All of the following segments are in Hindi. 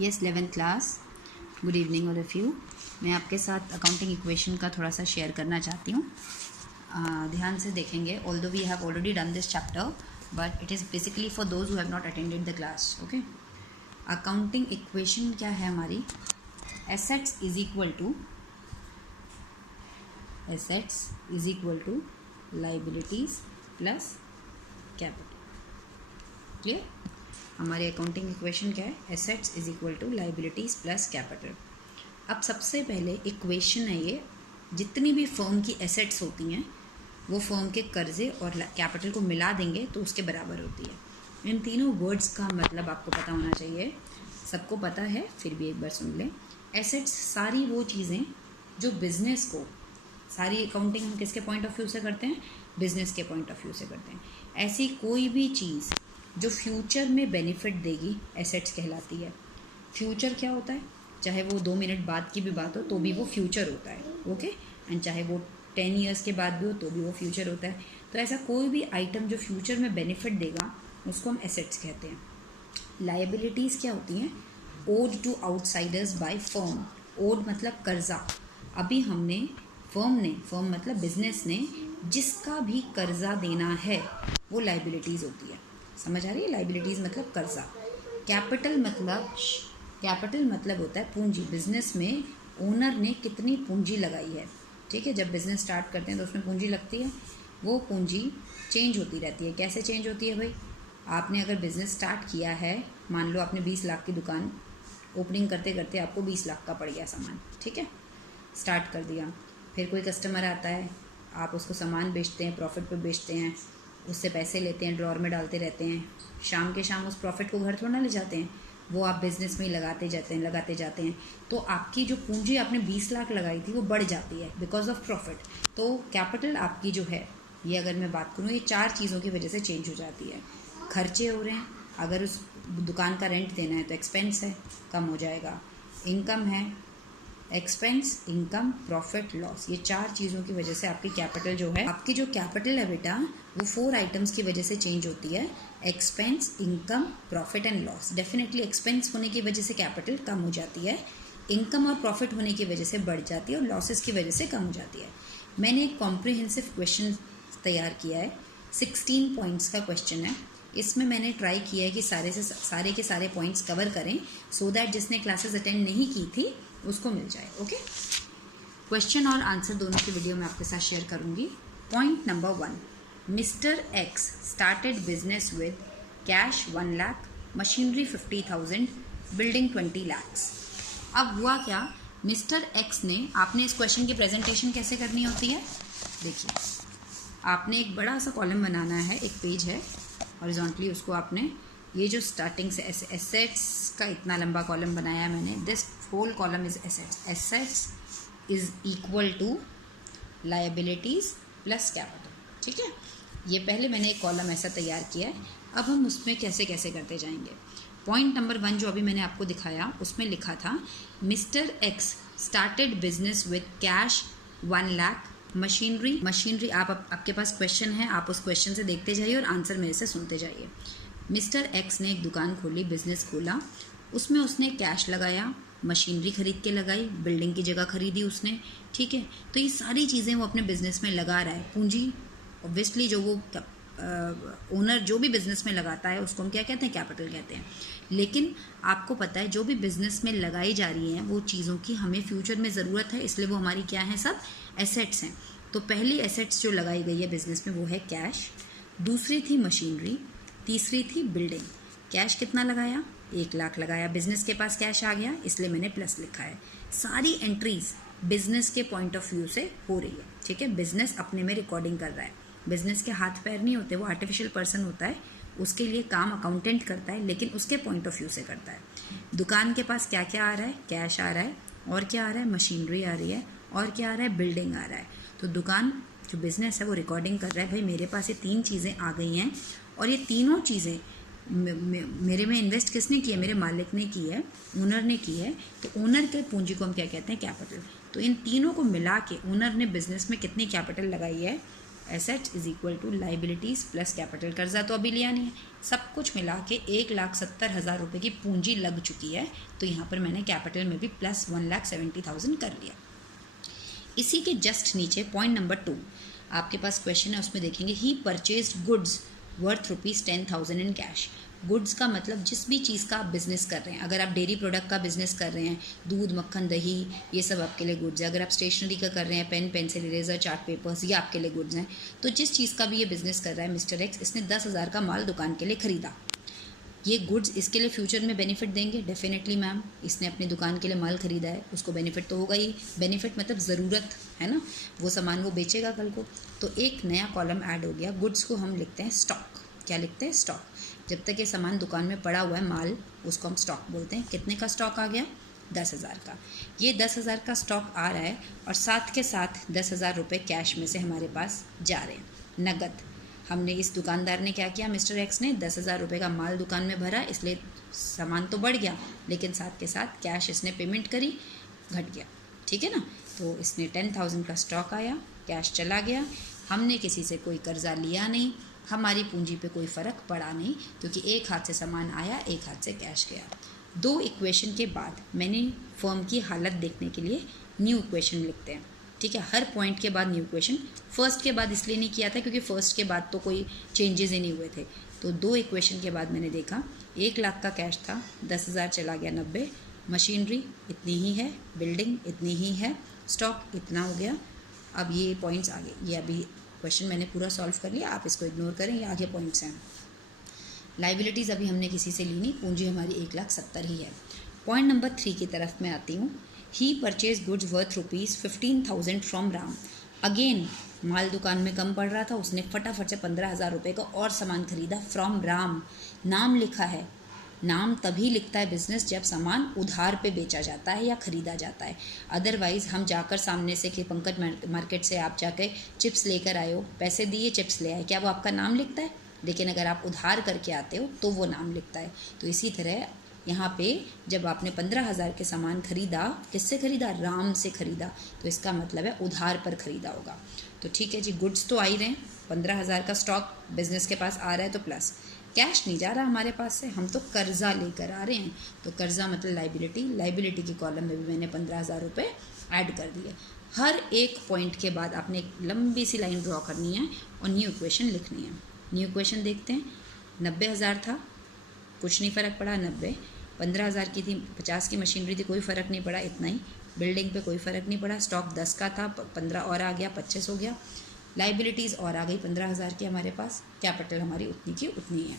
Yes 11th class, good evening all of you. मैं आपके साथ अकाउंटिंग इक्वेशन का थोड़ा सा शेयर करना चाहती हूँ। ध्यान से देखेंगे। Although we have already done this chapter but it is basically for those who have not attended the class. Okay, accounting equation क्या है हमारी? Assets is equal to liabilities plus capital. Clear? हमारी अकाउंटिंग इक्वेशन क्या है? Assets is equal to liabilities plus capital. अब सबसे पहले इक्वेशन है ये, जितनी भी फर्म की एसेट्स होती हैं वो फर्म के कर्जे और कैपिटल को मिला देंगे तो उसके बराबर होती है। इन तीनों वर्ड्स का मतलब आपको पता होना चाहिए, सबको पता है फिर भी एक बार सुन लें। एसेट्स सारी वो चीज़ें जो बिजनेस को, सारी अकाउंटिंग हम किसके पॉइंट ऑफ व्यू से करते हैं? बिजनेस के पॉइंट ऑफ व्यू से करते हैं। ऐसी कोई भी चीज़ जो फ्यूचर में बेनिफिट देगी एसेट्स कहलाती है। फ्यूचर क्या होता है? चाहे वो 2 मिनट बाद की भी बात हो तो भी वो फ्यूचर होता है। ओके, एंड चाहे वो 10 ईयर्स के बाद भी हो तो भी वो फ्यूचर होता है। तो ऐसा कोई भी आइटम जो फ्यूचर में बेनिफिट देगा उसको हम एसेट्स कहते हैं। लायबिलिटीज़ क्या होती हैं? Owed to outsiders by firm. Owed मतलब कर्जा। अभी हमने फर्म मतलब बिजनेस ने जिसका भी कर्जा देना है वो लायबिलिटीज़ होती है। समझ आ रही है? लायबिलिटीज़ मतलब कर्जा। कैपिटल मतलब होता है पूंजी। बिजनेस में ओनर ने कितनी पूंजी लगाई है। ठीक है, जब बिजनेस स्टार्ट करते हैं तो उसमें पूंजी लगती है। वो पूंजी चेंज होती रहती है। कैसे चेंज होती है भाई? आपने अगर बिजनेस स्टार्ट किया है, मान लो आपने 20 लाख की दुकान ओपनिंग करते करते आपको 20 लाख का पड़ गया सामान। ठीक है, स्टार्ट कर दिया। फिर कोई कस्टमर आता है, आप उसको सामान बेचते हैं, प्रॉफिट पे बेचते हैं, उससे पैसे लेते हैं, ड्रॉर में डालते रहते हैं। शाम के शाम उस प्रॉफिट को घर थोड़ा ना ले जाते हैं, वो आप बिज़नेस में ही लगाते जाते हैं। तो आपकी जो पूंजी आपने 20 लाख लगाई थी वो बढ़ जाती है बिकॉज ऑफ प्रॉफिट। तो कैपिटल आपकी जो है, ये अगर मैं बात करूँ, ये 4 चीज़ों की वजह से चेंज हो जाती है। खर्चे हो रहे हैं, अगर उस दुकान का रेंट देना है तो एक्सपेंस है, कम हो जाएगा। इनकम है, एक्सपेंस, इनकम, प्रॉफिट, लॉस। ये 4 चीज़ों की वजह से आपकी कैपिटल जो है, आपकी जो कैपिटल है बेटा, वो 4 आइटम्स की वजह से चेंज होती है। Expense, income, profit and loss. Definitely expense होने की वजह से कैपिटल कम हो जाती है, इनकम और प्रॉफिट होने की वजह से बढ़ जाती है, और लॉसेस की वजह से कम हो जाती है। मैंने एक कॉम्प्रिहेंसिव क्वेश्चन तैयार किया है, 16 पॉइंट्स का क्वेश्चन है। इसमें मैंने ट्राई किया है कि सारे के सारे पॉइंट्स कवर करें सो दैट जिसने क्लासेस अटेंड नहीं की थी उसको मिल जाए। ओके, क्वेश्चन और आंसर दोनों की वीडियो मैं आपके साथ शेयर करूंगी। Point number 1, mister x started business with cash 1 lakh, machinery 50,000, building 20 lakhs। अब हुआ क्या? मिस्टर एक्स ने, आपने इस क्वेश्चन की प्रेजेंटेशन कैसे करनी होती है? देखिए, आपने एक बड़ा सा कॉलम बनाना है, एक पेज है हॉरिजॉन्टली, उसको आपने, ये जो स्टार्टिंग से एसेट्स का इतना लंबा कॉलम बनाया है मैंने, this whole column is assets. Assets is equal to liabilities plus capital. ठीक है, ये पहले मैंने एक कॉलम ऐसा तैयार किया है। अब हम उसमें कैसे कैसे करते जाएंगे। पॉइंट नंबर 1 जो अभी मैंने आपको दिखाया, उसमें लिखा था mister x started business with cash 1 lakh, machinery आपके पास क्वेश्चन है, आप उस क्वेश्चन से देखते जाइए और आंसर मेरे से सुनते जाइए। मिस्टर एक्स ने एक दुकान खोली, बिजनेस खोला, उसमें उसने कैश लगाया, मशीनरी खरीद के लगाई, बिल्डिंग की जगह खरीदी उसने। ठीक है, तो ये सारी चीज़ें वो अपने बिजनेस में लगा रहा है। पूंजी ऑब्वियसली जो वो ओनर जो भी बिजनेस में लगाता है उसको हम क्या कहते हैं? कैपिटल कहते हैं। लेकिन आपको पता है जो भी बिजनेस में लगाई जा रही हैं वो चीज़ों की हमें फ्यूचर में ज़रूरत है, इसलिए वो हमारी क्या है? सब एसेट्स हैं। तो पहली एसेट्स जो लगाई गई है बिजनेस में वो है कैश, दूसरी थी मशीनरी, तीसरी थी बिल्डिंग। कैश कितना लगाया? 1 लाख लगाया। बिजनेस के पास कैश आ गया, इसलिए मैंने प्लस लिखा है। सारी एंट्रीज बिजनेस के पॉइंट ऑफ व्यू से हो रही है। ठीक है, बिजनेस अपने में रिकॉर्डिंग कर रहा है। बिजनेस के हाथ पैर नहीं होते, वो आर्टिफिशियल पर्सन होता है, उसके लिए काम अकाउंटेंट करता है, लेकिन उसके पॉइंट ऑफ व्यू से करता है। दुकान के पास क्या क्या आ रहा है? कैश आ रहा है, और क्या आ रहा है? मशीनरी आ रही है, और क्या आ रहा है? बिल्डिंग आ रहा है। तो दुकान जो बिजनेस है वो रिकॉर्डिंग कर रहा है, भाई मेरे पास ये 3 चीज़ें आ गई हैं, और ये तीनों चीज़ें मेरे में इन्वेस्ट किसने की है? मेरे मालिक ने की है, ओनर ने की है। तो ओनर के पूंजी को हम क्या कहते हैं? कैपिटल। तो इन तीनों को मिला के ओनर ने बिजनेस में कितनी कैपिटल लगाई है? Assets is equal to liabilities plus capital. कर्जा तो अभी लिया नहीं है, सब कुछ मिला के 1,70,000 रुपये की पूंजी लग चुकी है, तो यहाँ पर मैंने कैपिटल में भी प्लस 1,70,000 कर लिया। इसी के जस्ट नीचे पॉइंट नंबर 2 आपके पास क्वेश्चन है, उसमें देखेंगे he purchased goods worth ₹10,000 in cash. Goods का मतलब जिस भी चीज़ का आप बिज़नेस कर रहे हैं, अगर आप डेयरी प्रोडक्ट का बिज़नेस कर रहे हैं, दूध, मक्खन, दही, ये सब आपके लिए गुड्स है। अगर आप स्टेशनरी का कर रहे हैं, pen, pencil, eraser, chart papers, ये आपके लिए गुड्स हैं। तो जिस चीज़ का भी ये बिज़नेस कर रहा है मिस्टर एक्स, इसने 10,000 का माल दुकान के लिए ख़रीदा। ये गुड्स इसके लिए फ्यूचर में बेनिफिट देंगे, डेफिनेटली मैम। इसने अपनी दुकान के लिए माल ख़रीदा है, उसको बेनिफिट तो होगा ही। बेनिफिट मतलब ज़रूरत है ना, वो सामान वो बेचेगा कल को। तो एक नया कॉलम ऐड हो गया, गुड्स को हम लिखते हैं स्टॉक। क्या लिखते हैं? स्टॉक। जब तक ये सामान दुकान में पड़ा हुआ है माल, उसको हम स्टॉक बोलते हैं। कितने का स्टॉक आ गया? 10,000 का। ये 10,000 का स्टॉक आ रहा है और साथ के साथ 10,000 रुपये कैश में से हमारे पास जा रहे हैं, नगद। हमने इस दुकानदार ने क्या किया, मिस्टर एक्स ने 10,000 रुपये का माल दुकान में भरा, इसलिए सामान तो बढ़ गया, लेकिन साथ के साथ कैश इसने पेमेंट करी, घट गया। ठीक है ना। तो इसने 10,000 का स्टॉक आया, कैश चला गया। हमने किसी से कोई कर्जा लिया नहीं, हमारी पूंजी पे कोई फ़र्क पड़ा नहीं, क्योंकि एक हाथ से सामान आया, एक हाथ से कैश गया। 2 इक्वेशन के बाद मैंने फर्म की हालत देखने के लिए न्यू इक्वेशन लिखते हैं। ठीक है, हर पॉइंट के बाद न्यू इक्वेशन। फर्स्ट के बाद इसलिए नहीं किया था क्योंकि फर्स्ट के बाद तो कोई चेंजेस ही नहीं हुए थे। तो 2 इक्वेशन के बाद मैंने देखा 1 लाख का कैश था, 10,000 चला गया 90, मशीनरी इतनी ही है, बिल्डिंग इतनी ही है, स्टॉक इतना हो गया। अब ये पॉइंट्स आगे, ये अभी क्वेश्चन मैंने पूरा सॉल्व कर लिया, आप इसको इग्नोर करें, ये आगे पॉइंट्स हैं। लाइबिलिटीज़ अभी हमने किसी से ली नहीं, पूंजी हमारी 1,70,000 ही है। पॉइंट नंबर 3 की तरफ मैं आती हूँ। He purchase goods worth ₹15,000 from Ram. Again माल दुकान में कम पड़ रहा था, उसने फटाफट से 15,000 रुपये का और सामान खरीदा फ्रॉम राम। नाम लिखा है, नाम तभी लिखता है बिजनेस जब सामान उधार पे बेचा जाता है या ख़रीदा जाता है। अदरवाइज़ हम जाकर सामने से कि पंकज मार्केट से आप जाकर चिप्स लेकर आए हो, पैसे दिए, चिप्स ले आए, क्या वो आपका नाम लिखता है? लेकिन अगर आप उधार करके आते हो तो वो नाम लिखता है। तो इसी तरह यहाँ पे जब आपने 15,000 के सामान खरीदा, किससे खरीदा? राम से खरीदा, तो इसका मतलब है उधार पर खरीदा होगा। तो ठीक है जी, गुड्स तो आ ही रहे हैं, 15,000 का स्टॉक बिजनेस के पास आ रहा है, तो प्लस कैश नहीं जा रहा हमारे पास से, हम तो कर्जा लेकर आ रहे हैं। तो कर्जा मतलब लाइबिलिटी, लाइबिलिटी की कॉलम में भी मैंने 15,000 रुपये ऐड कर दिए। हर एक पॉइंट के बाद आपने एक लंबी सी लाइन ड्रॉ करनी है और न्यू इक्वेशन लिखनी है। न्यू इक्वेशन देखते हैं। 90,000 था, कुछ नहीं फ़र्क पड़ा, 90। 15,000 की थी, 50 की मशीनरी थी, कोई फ़र्क नहीं पड़ा, इतना ही। बिल्डिंग पे कोई फ़र्क नहीं पड़ा, स्टॉक 10 का था, 15 और आ गया, 25 हो गया। लाइबिलिटीज़ और आ गई 15,000 की हमारे पास, कैपिटल हमारी उतनी की उतनी है।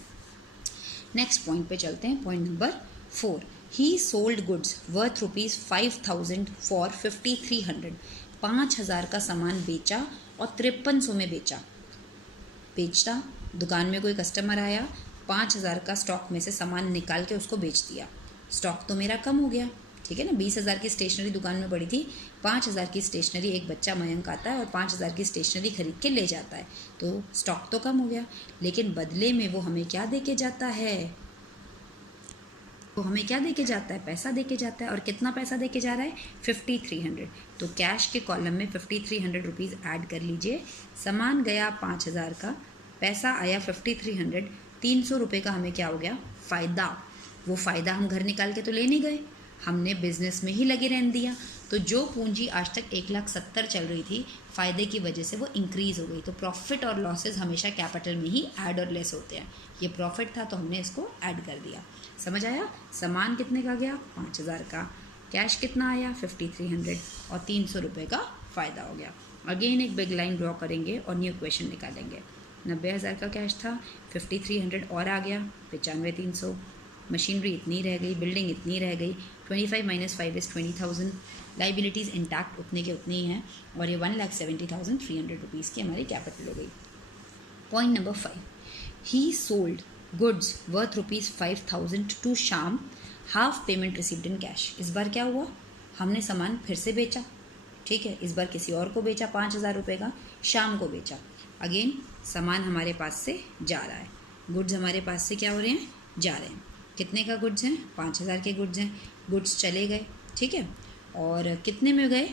नेक्स्ट पॉइंट पे चलते हैं, point number 4। He sold goods worth ₹5,000 for 5,300। 5,000 का सामान बेचा और 5300 में बेचता। दुकान में कोई कस्टमर आया, 5,000 का स्टॉक में से सामान निकाल के उसको बेच दिया। स्टॉक तो मेरा कम हो गया, ठीक है ना। 20,000 की स्टेशनरी दुकान में पड़ी थी, 5,000 की स्टेशनरी एक बच्चा मयंक आता है और 5,000 की स्टेशनरी खरीद के ले जाता है, तो स्टॉक तो कम हो गया। लेकिन बदले में वो हमें क्या दे के जाता है? वो हमें क्या दे के जाता है? पैसा दे के जाता है। और कितना पैसा दे के जा रहा है? 5,300। तो कैश के कॉलम में 5,300 रुपीज़ ऐड कर लीजिए। सामान गया 5,000 का, पैसा आया 5,300, 300 रुपये का हमें क्या हो गया? फ़ायदा। वो फ़ायदा हम घर निकाल के तो ले नहीं गए, हमने बिजनेस में ही लगे रहने दिया। तो जो पूंजी आज तक 1,70,000 चल रही थी, फ़ायदे की वजह से वो इंक्रीज़ हो गई। तो प्रॉफिट और लॉसेस हमेशा कैपिटल में ही ऐड और लेस होते हैं। ये प्रॉफिट था तो हमने इसको ऐड कर दिया। समझ आया? सामान कितने का गया? 5,000 का। कैश कितना आया? 5,300 और 300 रुपये का फ़ायदा हो गया। अगेन एक बिग लाइन ड्रॉ करेंगे और न्यू इक्वेशन निकालेंगे। 90,000 का कैश था, 5,300 और आ गया, 95,300। मशीनरी इतनी रह गई, बिल्डिंग इतनी रह गई, 25 - 5 इज़ 20,000। लाइबिलिटीज़ इंटैक्ट उतने के उतनी हैं और ये 1,70,300 रुपीज़ की हमारी कैपिटल हो गई। Point number 5। He sold goods worth ₹5,000 to Shyam, half payment received in cash. इस बार क्या हुआ? हमने सामान फिर से बेचा, ठीक है। इस बार किसी और को बेचा, 5,000 रुपये का श्याम को बेचा। अगेन सामान हमारे पास से जा रहा है, गुड्स हमारे पास से क्या हो रहे हैं? जा रहे हैं। कितने का गुड्स हैं? 5,000 के गुड्स हैं। गुड्स चले गए, ठीक है। और कितने में गए?